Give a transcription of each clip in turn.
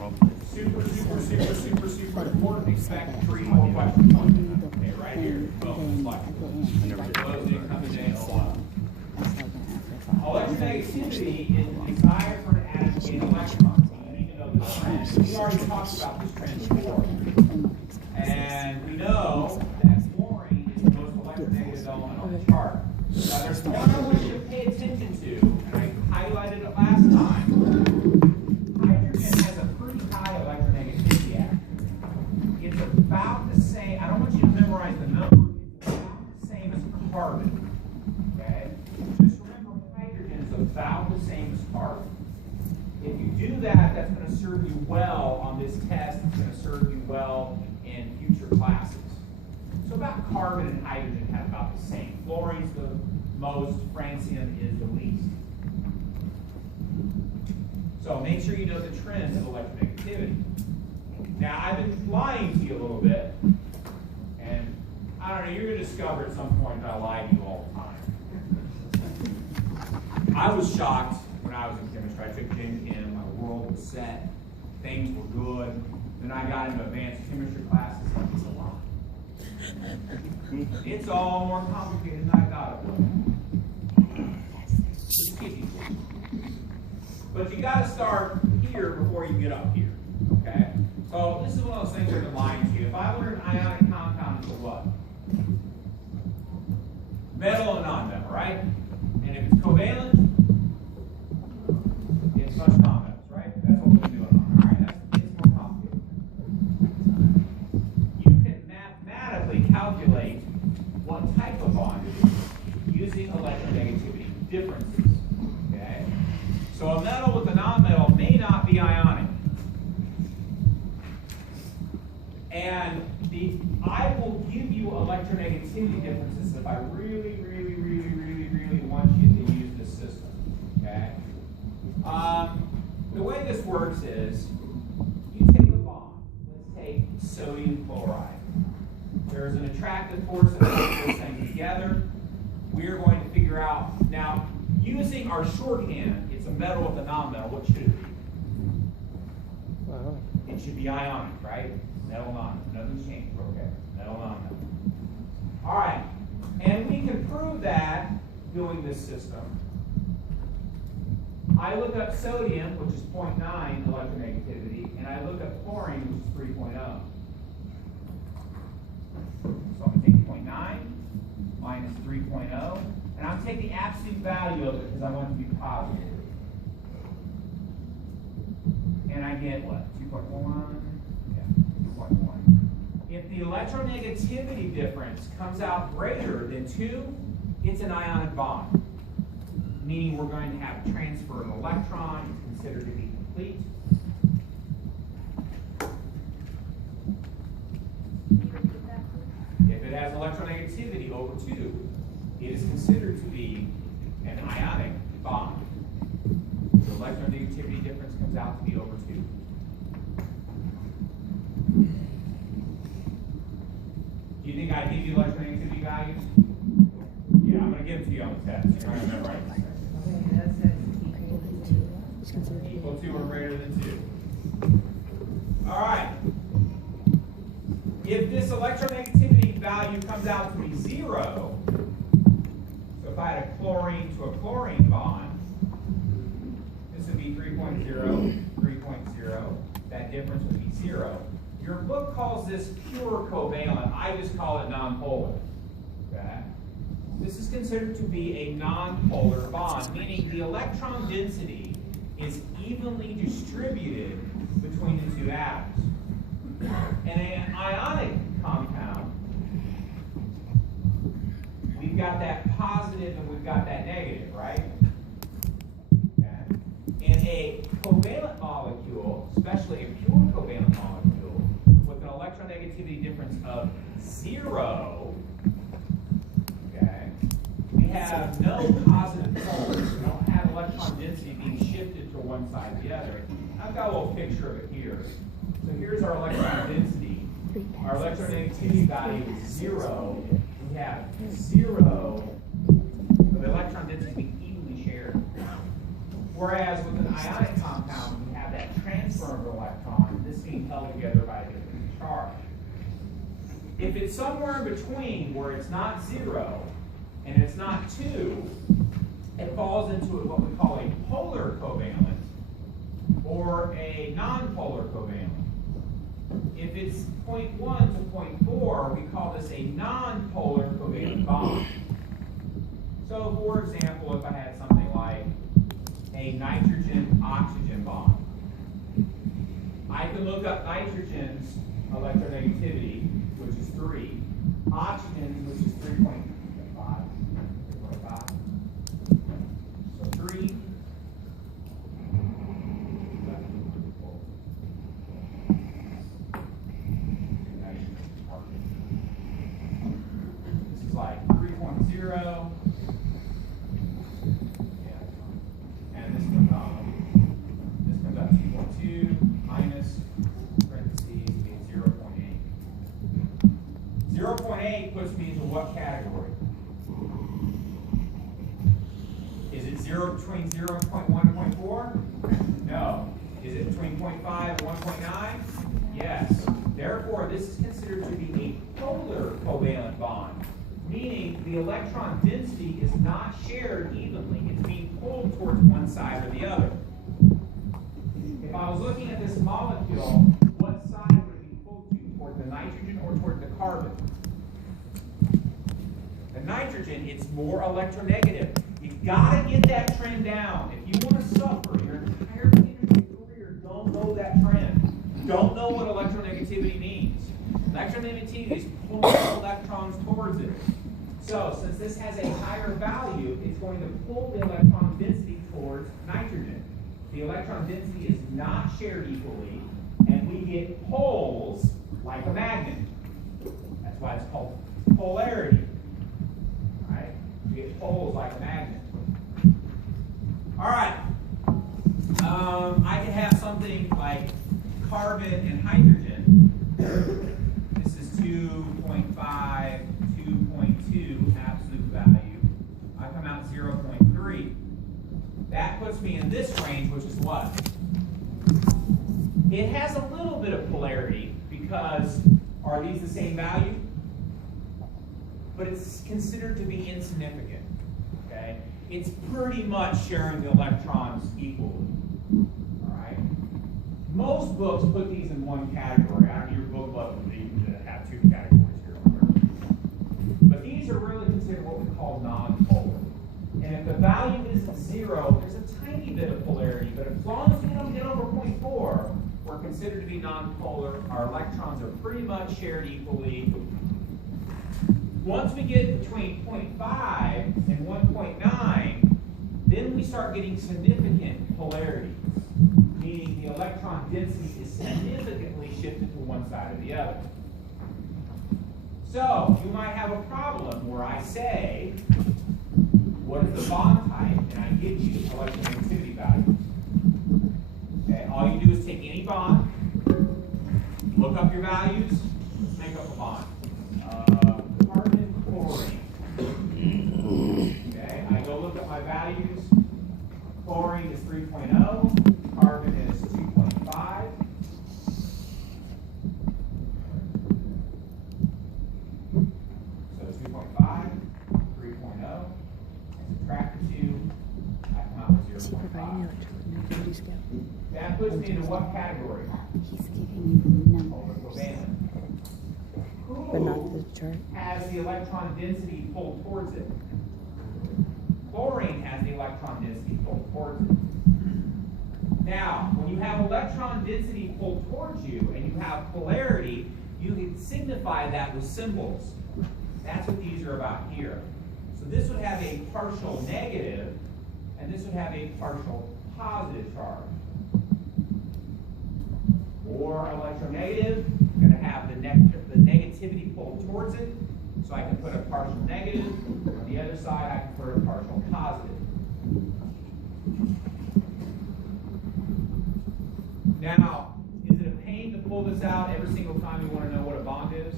super important. Expect 3 more questions. Okay, right here. Boom. Closing, coming in, a lot. Electronegativity is the desire for an atom to gain electrons. You need to know the trend. We already talked about this trend before. And we know that fluorine is the most electronegative element on the chart. Now there's one I want you to pay attention to, and I highlighted it last time. Hydrogen has a pretty high electronegativity factor. It's about the same, I don't want you to memorize the number, it's about the same as carbon. Okay? Just remember hydrogen is about the same as carbon. If you do that, that's going to serve you well on this test. It's going to serve you well in future classes. So about carbon and hydrogen have about the same. Fluorine's the most, francium is the least. So make sure you know the trends of electronegativity. Now I've been lying to you a little bit, and I don't know, you're going to discover at some point that I lie to you all the time. I was shocked when I was in chemistry. I took Gen Chem, my world was set, things were good. Then I got into advanced chemistry classes, and it's a lot. It's all more complicated than I thought it was. But you got to start here before you get up here. Okay? So this is one of those things that are lying to you. If I were an ionic compound, it's a what? Metal and non-metal, right? And if it's covalent, it's much non-metals, right? That's what we're doing on. All right, it's more complicated. You can mathematically calculate what type of bond it is using electronegativity differences. Okay? So a metal with a non-metal may not be ionic. And I will give you electronegativity differences if I really want you to use this system. Okay? The way this works is you take a bond. Let's take sodium chloride. There's an attractive force that holds those things together. We're going to figure out, now, using our shorthand, it's a metal with a non-metal. What should it be? It should be ionic, right? Metal non-metal. Nothing's changed. Okay. Metal non-metal. All right. And we can prove that doing this system. I look up sodium, which is 0.9 electronegativity, and I look up chlorine, which is 3.0. So I'm going to take 0.9 minus 3.0, and I'm taking the absolute value of it because I want it to be positive. And I get what? 2.1? Yeah, 2.1. If the electronegativity difference comes out greater than 2, it's an ionic bond, meaning we're going to have a transfer of electron. It's considered to be complete. If it has electronegativity over 2, it is considered to be an ionic bond. The electronegativity difference comes out to be over 2. Do you think I give you electronegativity values? Yeah, I'm going to give it to you on the test. You're not going to memorize this. Equal to or greater than 2. All right. If this electronegativity value comes out to be 0, so if I had a chlorine to a chlorine bond, this would be 3.0, 3.0. That difference would be 0. Your book calls this pure covalent. I just call it nonpolar. Okay? This is considered to be a nonpolar bond, meaning the electron density is evenly distributed between the two atoms. In an ionic compound, we've got that positive and we've got that negative, right? Okay. In a covalent molecule, especially a pure covalent molecule, with an electronegativity difference of 0, okay, we have no positive poles. We don't have electron density being shifted to one side or the other. I've got a little picture of it here. So here's our electron density. Our electronegativity value is 0. We have 0 of electron density being evenly shared. Whereas with an ionic compound, we have that transfer of an electron, this being held together by a different charge. If it's somewhere in between where it's not 0 and it's not 2, it falls into what we call a polar covalent or a non-polar covalent. If it's 0.1 to 0.4, we call this a non-polar covalent bond. So, for example, if I had something like a nitrogen-oxygen bond, I can look up nitrogen's electronegativity, which is 3, oxygen's, which is 3.5. So 3. This is like 3.0. And this comes up 2.2 minus parentheses 0.8. 0.8 puts me into what category? Is it between 0.1 and 0.4? No. Is it between 0.5 and 1.9? Yes. Therefore, this is considered to be a polar covalent bond, meaning the electron density is not shared evenly. It's being pulled towards one side or the other. If I was looking at this molecule, what side would it be pulled to? Toward the nitrogen or toward the carbon? The nitrogen, it's more electronegative. You've got to get that trend down. If you want to suffer your entire career, don't know that trend. Don't know what electronegativity means. Electronegativity is pulling electrons towards it. So, since this has a higher value, it's going to pull the electron density towards nitrogen. The electron density is not shared equally, and we get poles like a magnet. That's why it's called polarity. Right? We get poles like a magnet. All right. I can have something like carbon and hydrogen. This is 2.5, 2.2 absolute value. I come out 0.3. That puts me in this range, which is what? It has a little bit of polarity because are these the same value? But it's considered to be insignificant. Okay? It's pretty much sharing the electrons equally. All right? Most books put these in one category. Out of your book club, you have two categories here. But these are really considered what we call non-polar. And if the value isn't 0, there's a tiny bit of polarity. But as long as we don't get over 0.4, we're considered to be non-polar. Our electrons are pretty much shared equally. Once we get between 0.5 and 1.9, then we start getting significant polarities, meaning the electron density is significantly shifted to one side or the other. So you might have a problem where I say, what is the bond type? And I give you electronegativity values. Okay, all you do is take any bond, look up your values, make up a bond. Carbon, chlorine. Okay, I go look at my values. Chlorine is 3.0, carbon is 2.5. So 2.5, 3.0. Subtract the 2, I come out with 0.5. That puts me into what category? He's giving you the numbers. Covalent. But not the chart. Has the electron density pulled towards it? Chlorine has the electron density pulled towards it. Now, when you have electron density pulled towards you and you have polarity, you can signify that with symbols. That's what these are about here. So this would have a partial negative, and this would have a partial positive charge. Or electronegative, going to have the negativity pulled towards it, so I can put a partial negative. On the other side, I can put a partial positive. Now, is it a pain to pull this out every single time you want to know what a bond is?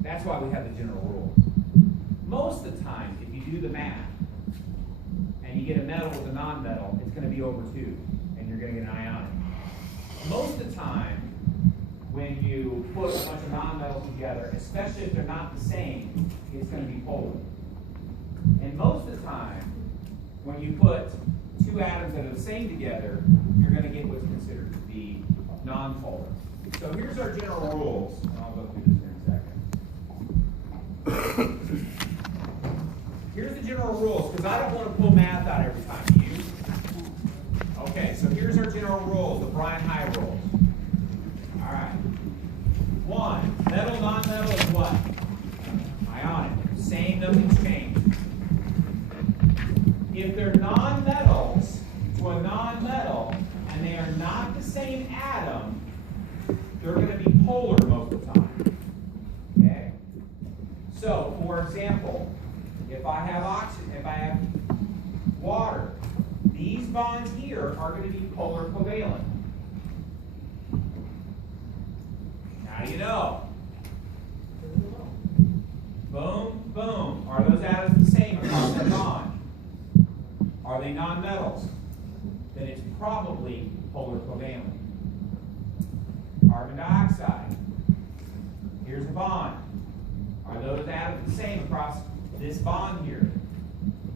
That's why we have the general rules. Most of the time, if you do the math, and you get a metal with a non-metal, it's going to be over 2, and you're going to get an ionic. put a bunch of nonmetals together, especially if they're not the same, it's going to be polar. And most of the time, when you put two atoms that are the same together, you're going to get what's considered to be nonpolar. So here's our general rules, and I'll go through this in a second. Here's the general rules, because I don't want to pull math out every time. Do you? Okay, so here's our general rules, the Bryan-High rules. All right. 1, metal, non-metal is what? Ionic. Same, nothing's changed. If they're non-metals to a non-metal, and they are not the same atom, they're going to be polar most of the time. Okay? So, for example, if I have oxygen, if I have water, these bonds here are going to be polar covalent. How do you know? Boom, boom. Are those atoms the same across that bond? Are they nonmetals? Then it's probably polar covalent. Carbon dioxide. Here's a bond. Are those atoms the same across this bond here?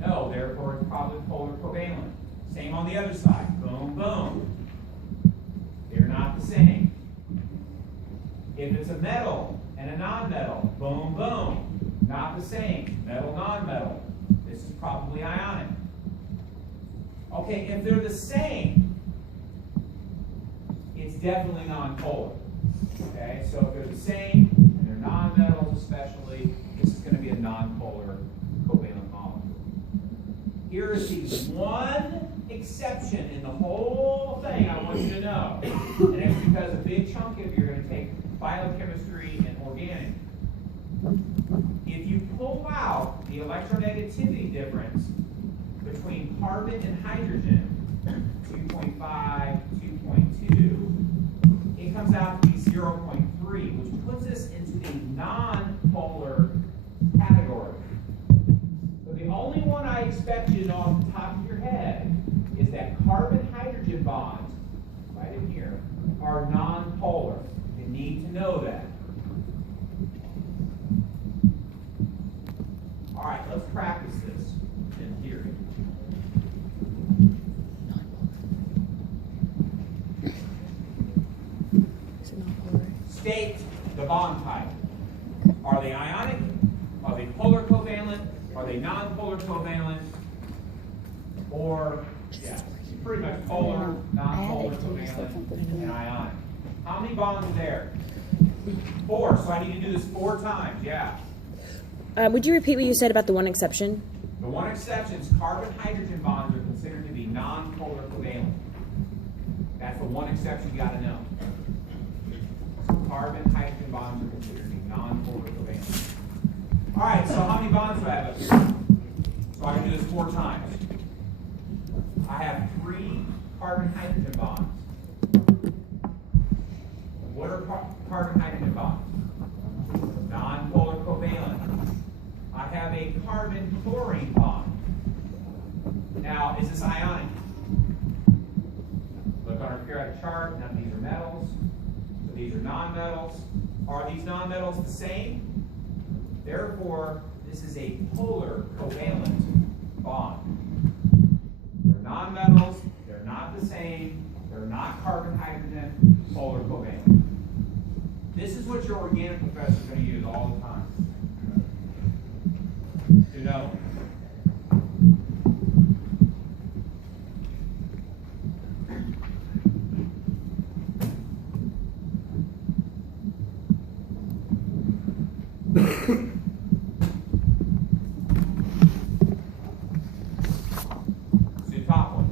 No, therefore it's probably polar covalent. Same on the other side. Boom, boom. They're not the same. If it's a metal and a non-metal, boom, boom. Not the same. Metal, non-metal. This is probably ionic. Okay, if they're the same, it's definitely nonpolar. Okay, so if they're the same, and they're non-metals especially, this is going to be a nonpolar covalent molecule. Here is the one exception in the whole thing I want you to know. And it's because a big chunk of you are going to take biochemistry and organic. If you pull out the electronegativity difference between carbon and hydrogen, 2.5, 2.2, it comes out to be 0.3, which puts us into the non-polar category. So the only one I expect you to know off the top of your head is that carbon-hydrogen bonds, right in here, are non-polar. You need to know that. All right, let's practice this in theory. Is it not polar? State the bond type. Are they ionic? Are they polar covalent? Are they non-polar covalent? Or, yeah, pretty much polar, non-polar covalent, and ionic. How many bonds are there? 4, so I need to do this 4 times, yeah. Would you repeat what you said about the one exception? The one exception is carbon-hydrogen bonds are considered to be non-polar covalent. That's the one exception you got to know. So carbon-hydrogen bonds are considered to be non-polar covalent. All right, so how many bonds do I have up here? So I can do this 4 times. I have 3 carbon-hydrogen bonds. What are carbon-hydrogen bonds? Non-polar covalent. I have a carbon-chlorine bond. Now, is this ionic? Look on our periodic chart, none of these are metals. So these are non-metals. Are these non-metals the same? Therefore, this is a polar covalent bond. They're non-metals, they're not the same, they're not carbon-hydrogen, polar covalent. This is what your organic professor is going to use all the time. To know. So top one.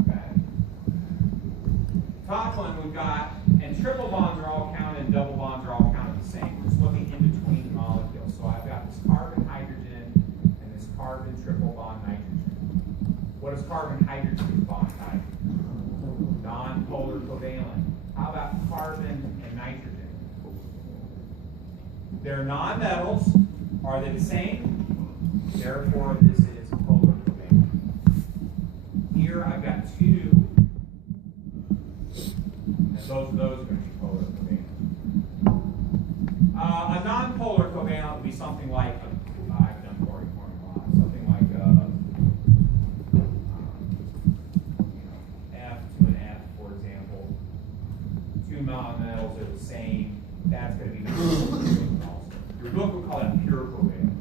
Okay. Top one we've got, and triple bonds are all counted and double bonds are all counted the same. We're just looking in between the molecules. So I've got this carbon hydrogen and this carbon triple bond nitrogen. What is carbon hydrogen's bond type? Non-polar covalent. How about carbon and nitrogen? They're non-metals. Are they the same? Therefore, this is polar covalent. Here I've got 2, and both of those are going to be polar covalent. A non-polar covalent would be something like, I've done chlorine forming a lot, something like F to an F, for example. Two nonmetals are the same. That's going to be non-covalent also. Your book would call it pure covalent.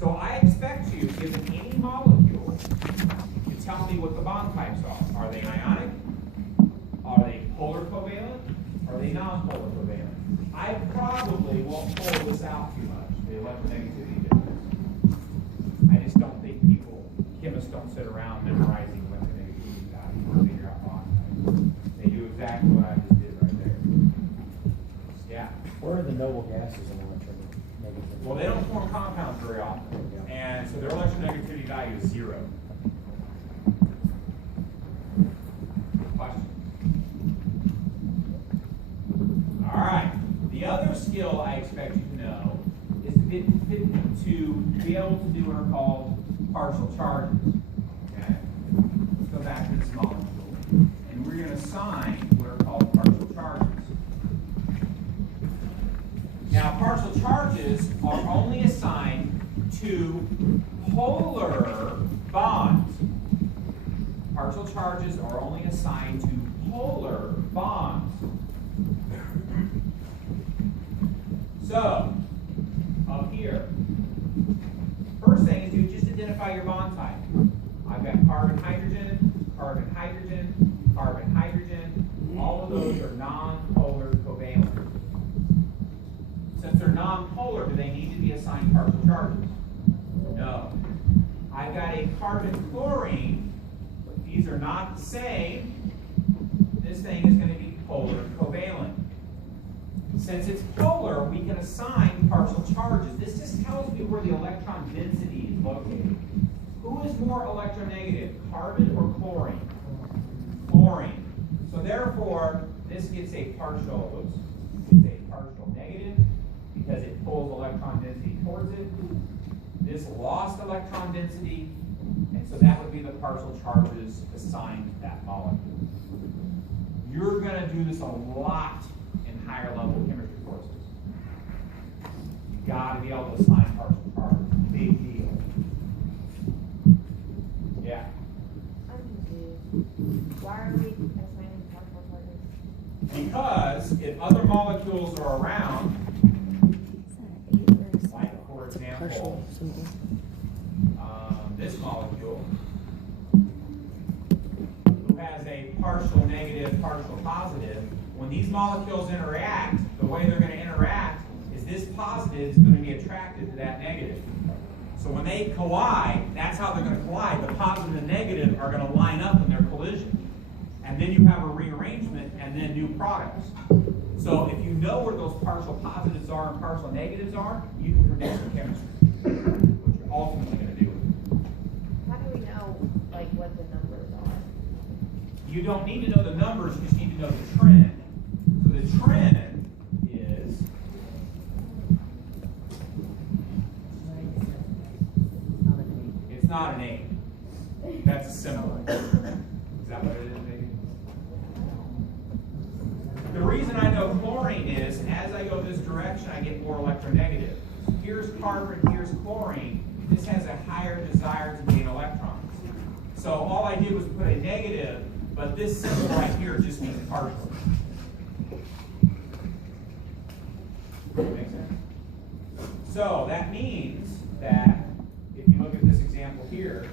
So I expect you, given any molecule, to tell me what the bond types are. Are they ionic? Are they polar covalent? Are they non-polar covalent? I probably won't pull this out too much, the electronegativity difference. I just don't think chemists don't sit around memorizing electronegativity values to figure out bond types. They do exactly what I just did right there. Yeah? Where are the noble gases in electronegativity? Well, they don't form compounds very often, and so their electronegativity value is 0. Questions? All right. The other skill I expect you to know is to be able to do what are called partial charges. Okay? Let's go back to this molecule, and we're going to assign what are called partial charges. Now, partial charges are only assigned to polar bonds. Partial charges are only assigned to polar bonds. So, up here, first thing is to just identify your bond type. I've got carbon-hydrogen, carbon-hydrogen, carbon-hydrogen. All of those are non-polar covalent. Since they're non-polar, do they need to be assigned partial charges? No. I've got a carbon-chlorine. These are not the same. This thing is going to be polar covalent. Since it's polar, we can assign partial charges. This just tells me where the electron density is located. Who is more electronegative, carbon or chlorine? Chlorine. So therefore, this gets a partial negative because it pulls electron density towards it. This lost electron density, and so that would be the partial charges assigned to that molecule. You're going to do this a lot in higher level chemistry courses. You've got to be able to assign partial charges. Big deal. Yeah? I'm confused. Why are we assigning partial charges? Because if other molecules are around, like for example, this molecule, who has a partial negative, partial positive, when these molecules interact, the way they're going to interact is this positive is going to be attracted to that negative. So when they collide, that's how they're going to collide. The positive and negative are going to line up in their collision. And then you have a rearrangement and then new products. So if you know where those partial positives are and partial negatives are, you can predict the chemistry, what you're ultimately going to do with it. How do we know, like, what the numbers are? You don't need to know the numbers, you just need to know the trend. So the trend is it's not an 8. That's a symbol. Is that what it is, maybe? The reason I know chlorine is, as I go this direction, I get more electronegative. Here's carbon, here's chlorine. This has a higher desire to gain electrons. So all I did was put a negative, but this symbol right here just means partial. Makes sense? So that means that, if you look at this example here,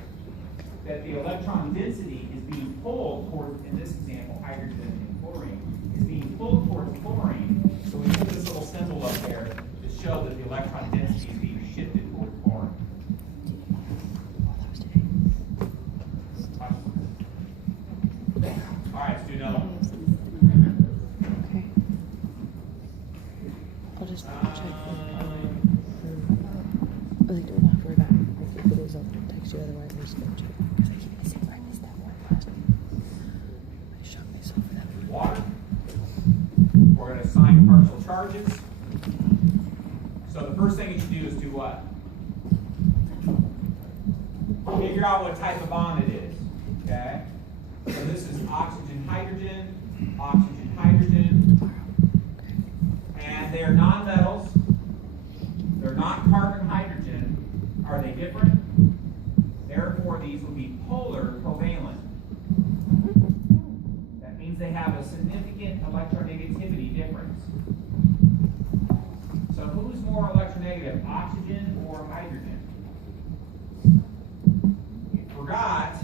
that the electron density is being pulled towards, in this example, hydrogen and chlorine, is being pulled towards chlorine. So we put this little symbol up there to show that the electron density is being shifted towards chlorine. All right, let's do another one. Okay. I'll just check. I think don't have to worry about it. If it is, I'll text you. Otherwise, I'm just gonna check. Because I keep missing. I missed that one last one. I shocked myself for that one. Water. We're going to assign partial charges. So the first thing you should do is do what? Figure out what type of bond it is. Okay? So this is oxygen, hydrogen, and they are nonmetals. They're not carbon-hydrogen. Are they different? Therefore, these will be polar covalent. That means they have a significant electronegativity difference. So who's more electronegative, oxygen or hydrogen? You forgot.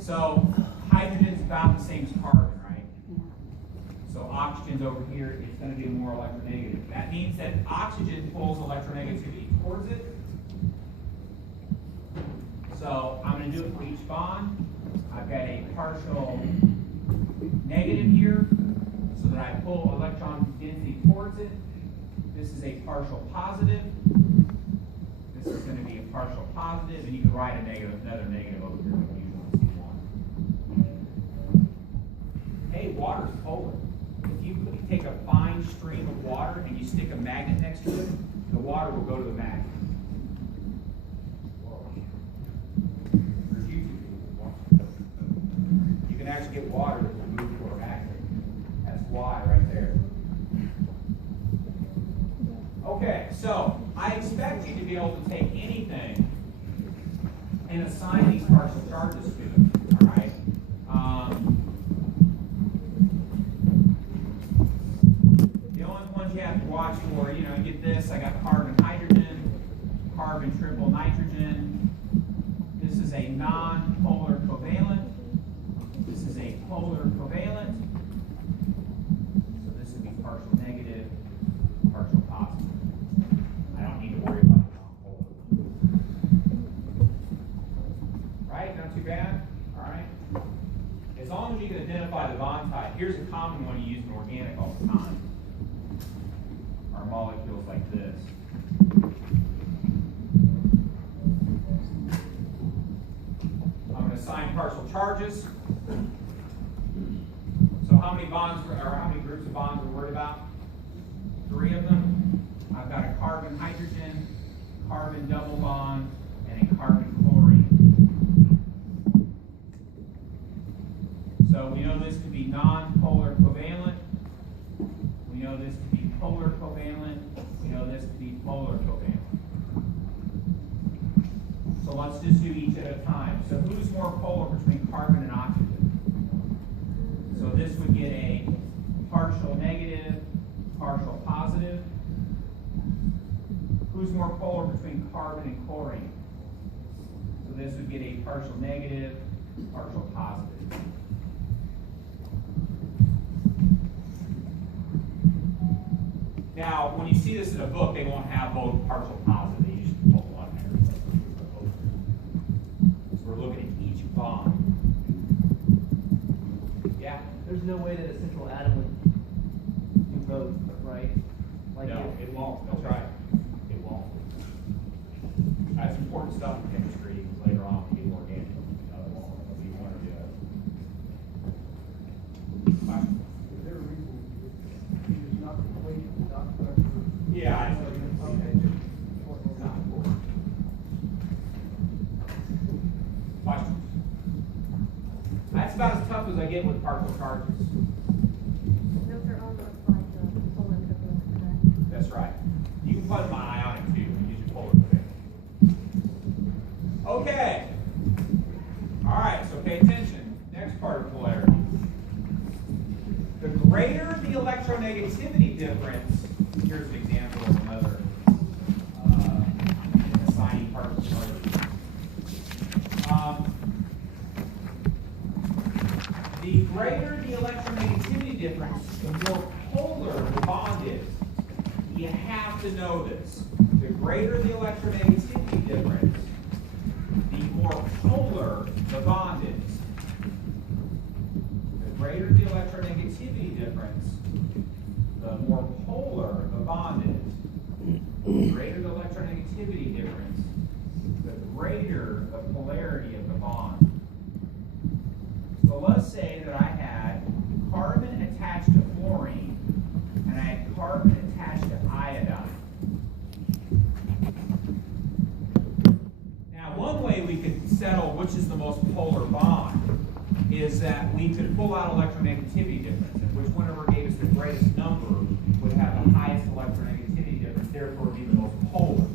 So hydrogen's about the same as carbon, right? So oxygen's over here, it's going to be more electronegative. That means that oxygen pulls electronegativity towards it. So I'm going to do it for each bond. I've got a partial negative here, so that I pull electron density towards it. This is a partial positive. This is going to be a partial positive, and you can write a negative, another negative over here. Hey, water's polar. If you take a fine stream of water and you stick a magnet next to it, the water will go to the magnet. There's YouTube. You can actually get water that will move to a magnet. That's why right there. Okay, so I expect you to be able to take anything and assign these partial charges to it. All right. Watch for, you get this. I got carbon, hydrogen, carbon, triple nitrogen. This is a non-polar covalent. This is a polar covalent. So this would be partial negative, partial positive. I don't need to worry about non-polar. Right? Not too bad? All right. As long as you can identify the bond type. Here's a common one you use in organic all the time. Are molecules like this. I'm going to assign partial charges. So how many bonds, or how many groups of bonds are we worried about? 3 of them. I've got a carbon hydrogen, carbon double bond, and a carbon chlorine. So we know this could be non-polar covalent. We know this to be polar covalent. We know this to be polar covalent. So let's just do each at a time. So who's more polar between carbon and oxygen? So this would get a partial negative, partial positive. Who's more polar between carbon and chlorine? So this would get a partial negative, partial positive. Now, when you see this in a book, they won't have both partial positive. They usually pull one there. So we're looking at each bond. Yeah? There's no way that a central atom would do both, right? Like No, it won't. That's right. It won't. That's important stuff in chemistry later on when you get organic. It won't. It'll be one or the other. Is there a reason it's not complete, not correct? Yeah, I know. Okay. Questions? That's about as tough as I get with partial charges. Those are all like the polar covalent, correct? That's right. You can put them on ionic too and use your polar covalent. Okay. All right, so pay attention. Next part of polarity. The greater the electronegativity difference, here's an example of another assigning particle charges. The greater the electronegativity difference, the more polar the bond is. You have to know this. The greater the electronegativity difference, the more polar the bond is. The greater the electronegativity difference, the more polar the bond is. The greater the electronegativity difference, the greater the polarity of the bond. So let's say that I had carbon attached to fluorine and I had carbon attached to iodine. Now, one way we could settle which is the most polar bond is that we could pull out electronegativity difference, and which whenever gave us the greatest number would have the highest electronegativity difference, therefore be the most polar.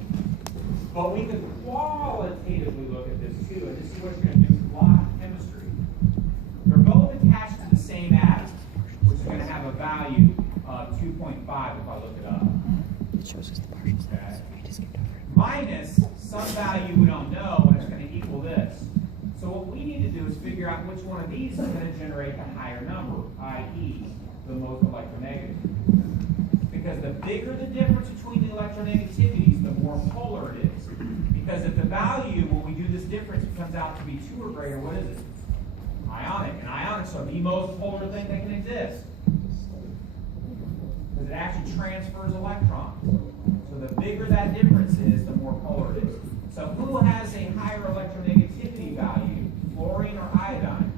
But we could qualitatively look at this too, and this is what you're going to do with block chemistry. They're both attached to the same atom, which is going to have a value of 2.5 if I look it up. It shows us the partials. Okay. We just skipped over it. Minus some value we don't know, and it's going to equal this. So what we need to do is figure out which one of these is going to generate the higher number, i.e. the most electronegative. Because the bigger the difference between the electronegativities, the more polar it is. Because if the value, when we do this difference, comes out to be 2 or greater, what is it? Ionic. And ionics are the most polar thing that can exist. Because it actually transfers electrons. So the bigger that difference is, the more polar it is. So who has a higher electronegativity value, fluorine or iodine?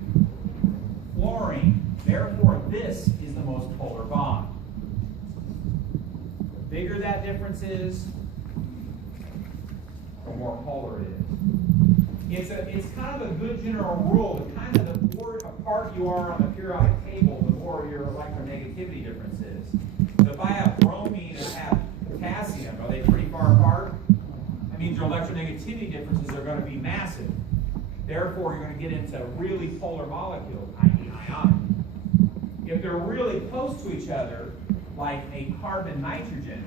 Fluorine. Therefore, this is the most polar bond. The bigger that difference is, the more polar it is. It's kind of a good general rule, but kind of the more apart you are on the periodic table, the more your electronegativity difference is. So if I have bromine and I have potassium, are they pretty far apart? That means your electronegativity differences are going to be massive. Therefore, you're going to get into really polar molecules, i.e. ionic. If they're really close to each other, like a carbon-nitrogen,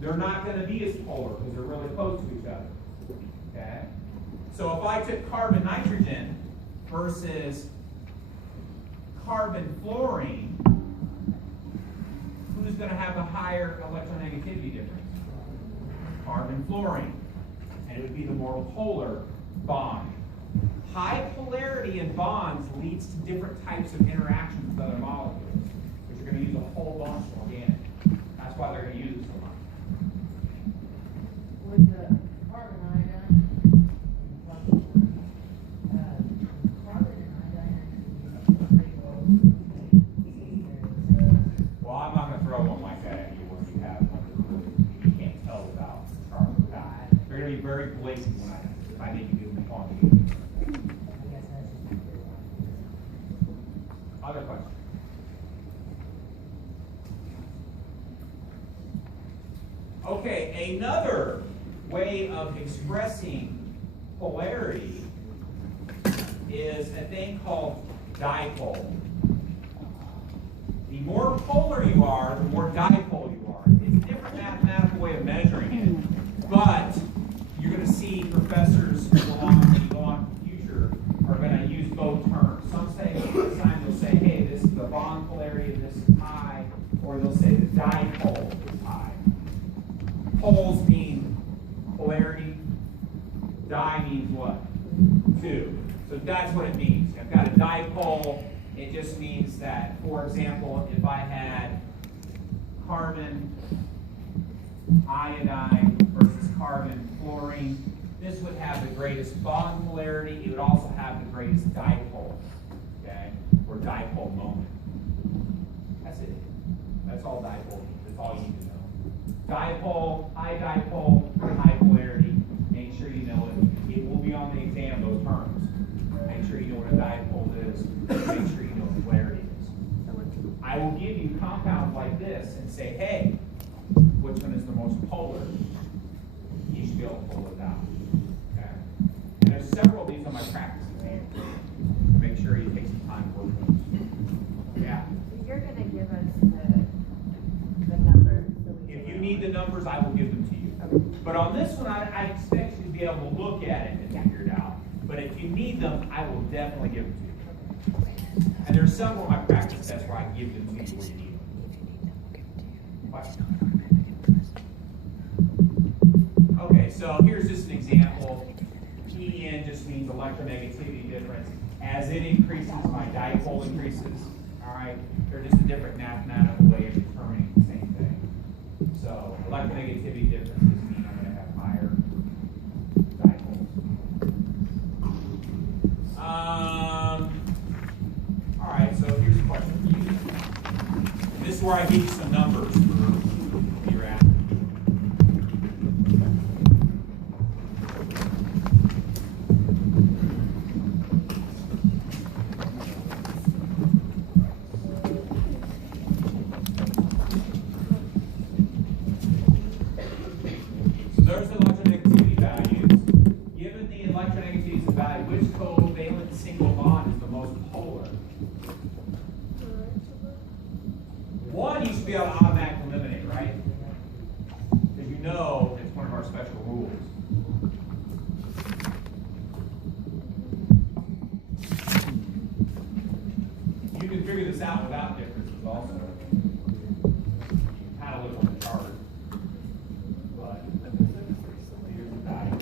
they're not going to be as polar because they're really close to each other. Okay? So if I took carbon-nitrogen versus carbon-fluorine, who's going to have a higher electronegativity difference? Carbon-fluorine. And it would be the more polar bond. High polarity in bonds leads to different types of interactions with other molecules, which are going to use a whole bunch of organic. That's why they're going to use it so much. With the carbon iodine, carbon and iodine actually pretty close. Well, I'm not going to throw one like that at you when you have one you can't tell without carbon dioxide. They're going to be very blatant when I need to do them on you. Other questions? Okay, another way of expressing polarity is a thing called dipole. The more polar you are, the more dipole you are. It's a different mathematical way of measuring it, but you're going to see professors who go on in the future are going to use both terms. Some say, this time they'll say, hey, this is the bond polarity and this is high, or they'll say the dipole is high. Poles mean polarity, di means what? 2. So that's what it means. I've got a dipole. It just means that, for example, if I had carbon iodine versus carbon fluorine, this would have the greatest bond polarity. It would also have the greatest dipole, okay, or dipole moment. That's it. That's all dipole means. That's all you need to know. Dipole, high polarity. Make sure you know it. It will be on the exam, those terms. Make sure you know what a dipole is. Make sure you know what the polarity is. I will give you compounds like this and say, hey, which one is the most polar? You should be able to pull it out. Okay? And there's several of these on my practice exam. Make sure you take some time to work with those. Yeah? You're going to give us the number. So If you need the numbers, I will give them to you. But on this one, I expect you to be able to look at it and figure it out. But if you need them, I will definitely give them to you. And there's several of my practice tests where I give them to you when you need them. What? Okay, so here's just an example. En just means electronegativity difference. As it increases, my dipole increases. All right? They're just a different mathematical way of determining the same thing. So electronegativity differences mean I'm going to have higher dipoles. All right, so here's a question for you. This is where I give you some numbers for your app. there's the electronegativity values. Given the electronegativity value, which covalent single bond is the most polar? One you should be able to automatically eliminate, right? Because you know it's one of our special rules. You can figure this out without differences also. You can kind of look on the chart. But here's the value.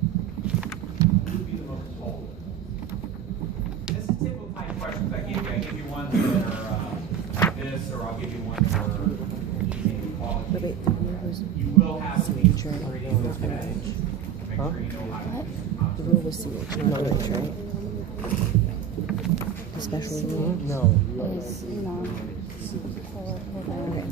Who would be the most polar? This is typical type questions I give you. I give you ones that are like this, or I'll give you ones that are easy quality. But wait, the rule was You will have at least CHM. 3 of those today. Make sure you know how to use them. The rule was CH, not H, right? The special rule? No. Is, you know, Okay.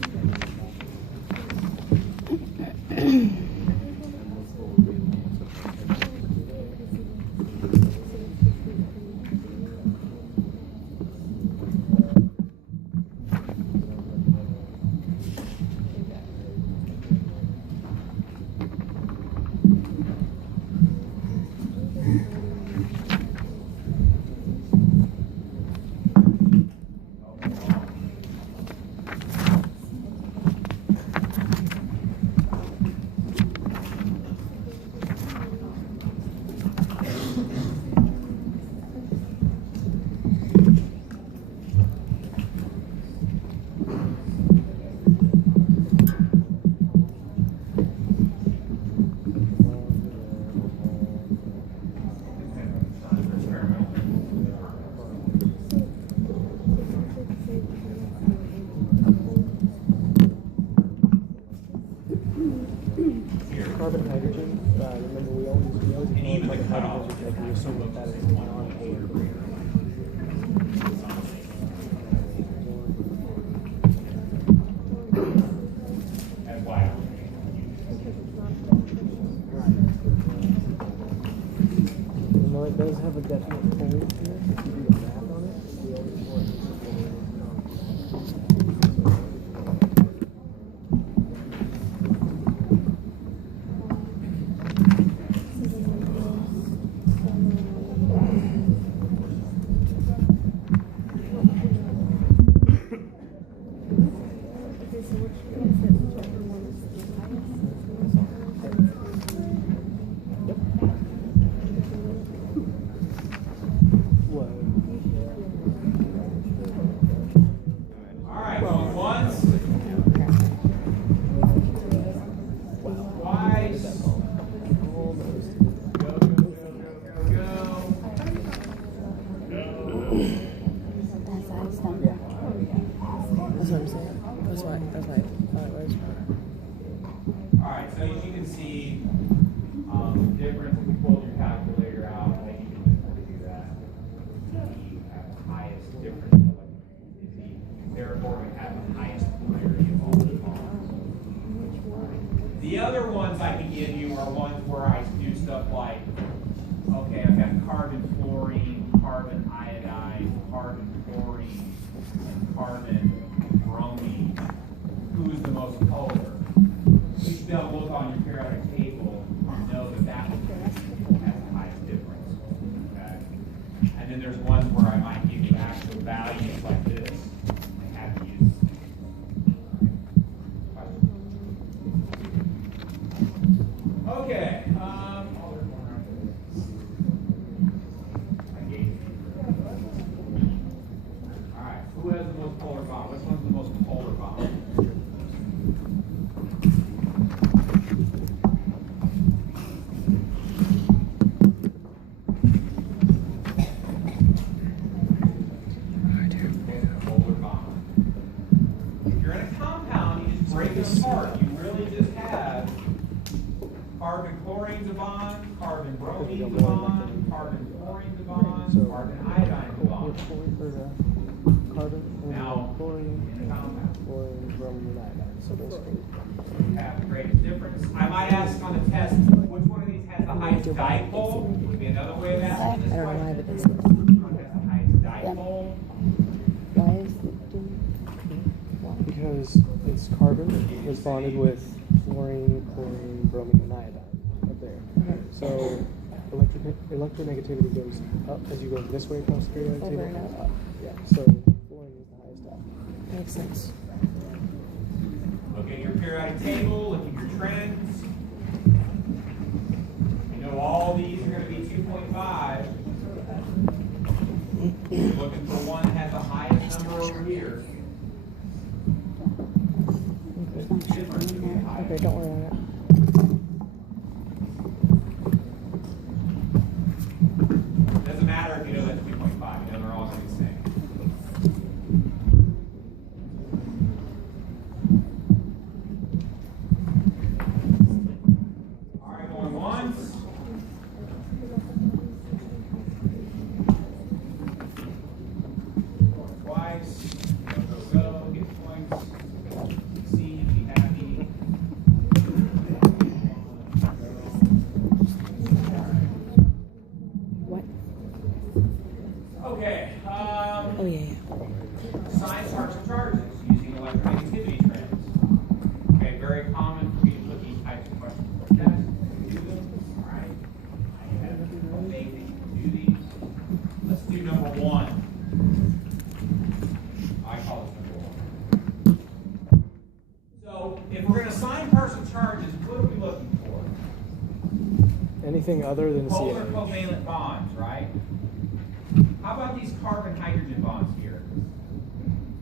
Carbon, hydrogen, remember we always And even call the it cutoff. hydrogen, like we assume that that is non-polar. That's why. Even though it does have a definite polar here, if you do the math on it, we always want it to be All right, going once. Twice. Go, go, go, go, go, go. that's how it's done. That's what I'm saying. That's why I thought it was. All right, so as you can see, the difference, if you pulled your calculator out, then you can just do that. You have the highest difference in electricity. Therefore, we have the highest polarity of all the bonds. The other ones I can give you are ones where I do stuff like, okay, I've got carbon fluorine, carbon iodide, carbon chlorine, and carbon bromine. Who's the most polar? You should be able to look on your periodic table and know that that one has the highest difference. Okay? And then there's ones where I might give you actual values like this and have you use. Okay. I gave you. All right. Who has the most polar bond? Which one's the most polar bond? Polar bond. If you're in a compound, you just break it apart. You really just have carbon chlorine's a bond, carbon bromine's a bond, carbon fluorine's a bond, carbon iodine's a bond. Carbon, Now, chlorine, in a compound, chlorine, bromine, iodine. So basically, you have the greatest difference. I might ask on the test, which one of these has the highest dipole? Would be another way of asking this I don't know why, question. but that's Which one has the highest dipole? carbon is bonded with fluorine, chlorine, bromine, and iodine up there. So electronegativity goes up as you go this way across the periodic Over table. and up. Yeah, so fluorine is the highest up. Makes sense. Look at your periodic table, look at your trends. You know all these are going to be 2.5. You're looking for one that has the highest number over here. Okay, don't worry about it. Doesn't matter if you know that's 2.5. You know they're all going to be the same. All right, going once. Going twice. Go, get points. See, be happy. What? Okay. Oh, yeah. Sign parts and charges using electronegativity trends. Okay, very common for me to put these types of questions for test. Do them. All right. I have amazing to do these. Let's do number one. I call this number one. So, if we're going to sign parts and charges, what are we looking for? Anything other than Polar CH. covalent bonds, right? How about these carbon-hydrogen bonds here?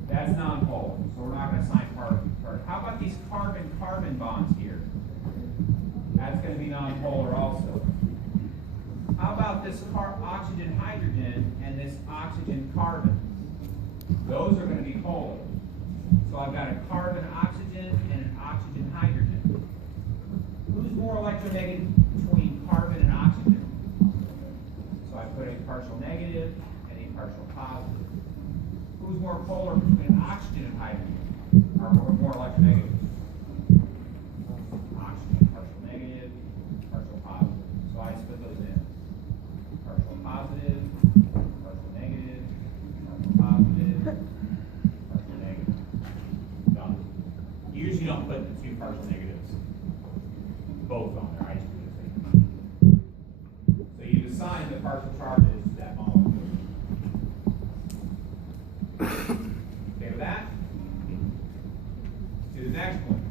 That's nonpolar, so we're not going to sign carbon. How about these carbon-carbon bonds here? That's going to be nonpolar also. How about this oxygen-hydrogen and this oxygen-carbon? Those are going to be polar. So I've got a carbon-oxygen and an oxygen-hydrogen. Who's more electronegative between carbon and oxygen? So I put a partial negative and a partial positive. Who's more polar between oxygen and hydrogen? Or more electronegative? Oxygen, partial negative, partial positive. So I split those in. Partial positive, partial negative, partial positive, partial negative. Done. You usually don't put the two partial negatives both on there. I just do the same. So you assign the partial charges to that molecule. Okay with that? Let's do the next one.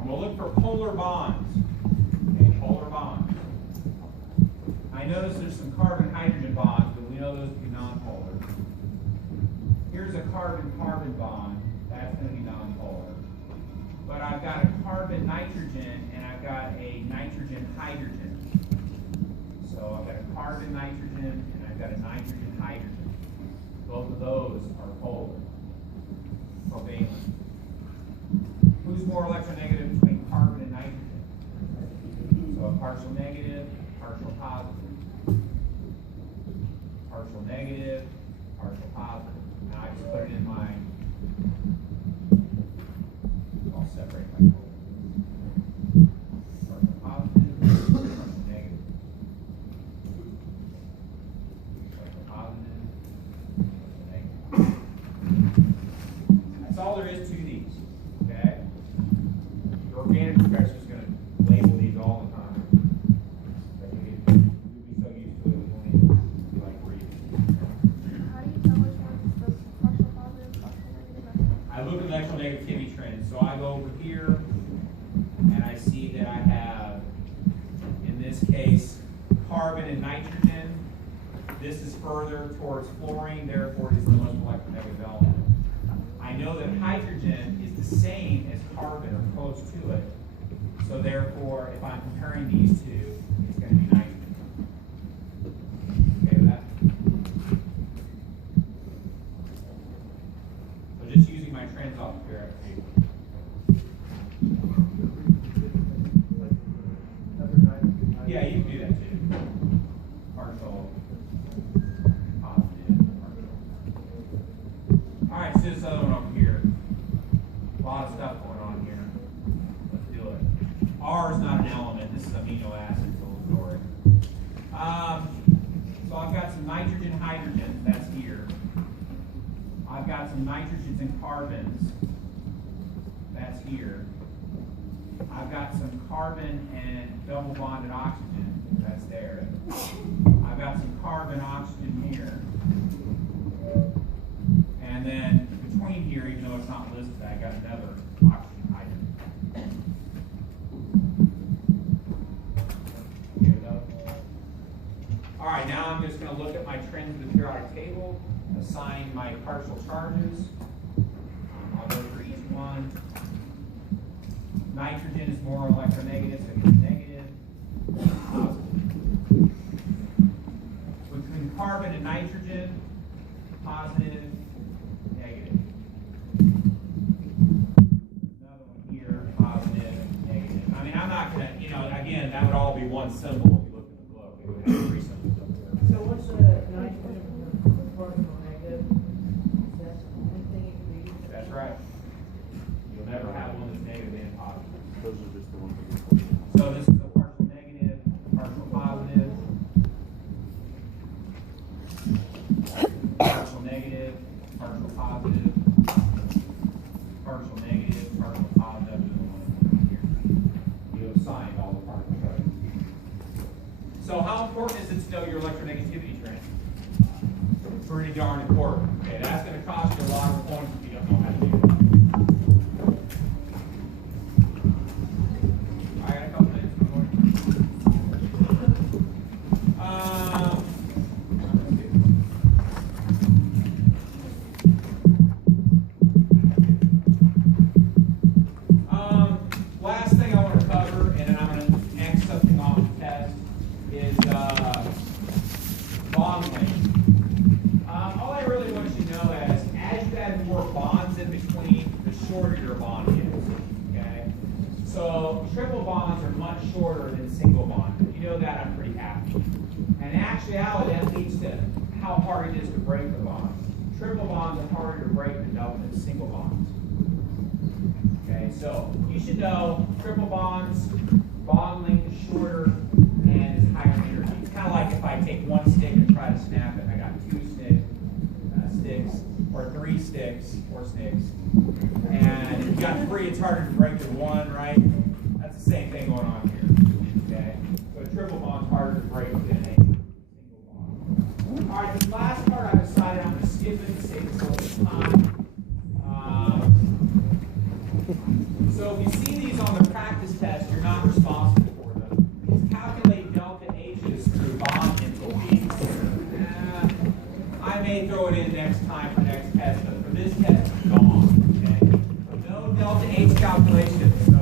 I'm going to look for polar bonds. Okay, polar bonds. I notice there's some carbon-hydrogen bonds, but we know those to be nonpolar. Here's a carbon-carbon bond. That's going to be nonpolar. But I've got a carbon-nitrogen and I've got a nitrogen-hydrogen. So I've got a carbon-nitrogen and I've got a nitrogen-hydrogen. Both of those are polar. Covalent. Who's more electronegative between carbon and nitrogen? So a partial negative, partial positive. Partial negative, partial positive. Now I just put it in my, I'll separate my polar. Partial positive, partial negative. Partial positive, partial negative. That's all there is to these. Okay? Your organic professor is going to label these all the time. But you'd be so used to it, we won't even be like reading. How do you tell which one is the partial positive, partial negative? I look at electronegativity trends. So I go over here and I see that I have, in this case, carbon and nitrogen. This is further towards fluorine, therefore it is the most electronegative element. I know that hydrogen is the same as carbon or close to it. So therefore, if I'm comparing these two, it's going to be nitrogen. Okay with that? So just using my trends off the periodic table. Yeah, you can do that too. Partial, positive, partial. All right, so this other one over here. A lot of stuff going on here. Let's do it. R is not an element. This is amino acids, the whole story. So I've got some nitrogen, hydrogen. That's here. I've got some nitrogens and carbons. That's that's here. I've got some carbon and double bonded oxygen, that's there. I've got some carbon oxygen here. And then between here, even though it's not listed, I got another oxygen hydrogen. Here though. All right, now I'm just going to look at my trends of the periodic table, assign my partial charges. I'll go for each one. Nitrogen is more electronegative, so it's negative, positive. Between carbon and nitrogen, positive, negative. Another one here, positive, negative. I mean, I'm not going to, again, that would all be one symbol if you look at the globe. It would have three symbols up there. So what's the nitrogen particle negative? That's the only thing it can be used for? That's right. You'll never have one that's negative and positive. Those are just the ones that So this is a partial negative, partial positive, partial negative, partial positive, partial negative, partial positive, and the one here. You assigned all the particle charges. So how important is it to know your electronegativity trend? Pretty darn important. Okay, that's going to cost you a lot of points if you don't know how to do it. I got a couple minutes. Last thing I want to cover, and then I'm going to X something off the test, is bond length. All I really want you to know is, as you add more bonds in between, the shorter your bond is. Okay? So triple bonds are much shorter than single bonds. If you know that, I'm pretty happy. And in actuality, that leads to how hard it is to break the bonds. Triple bonds are harder to break than single bonds. Okay, so you should know triple bonds, bond length is shorter, and is higher energy. It's kind of like if I take one stick and try to snap it, I got two sticks, or three sticks, or sticks. And if you got three, it's harder to break than one, right? That's the same thing going on here. Okay, so a triple bond's harder to break than a single bond. All right, this last part I decided I'm going to skip it to save us a little bit of time. So if you see these on the practice test, you're not responsible for them. It's calculate delta H's through bond enthalpy. I may throw it in next time for next test, but for this test, it's gone. Okay? No delta H calculation, no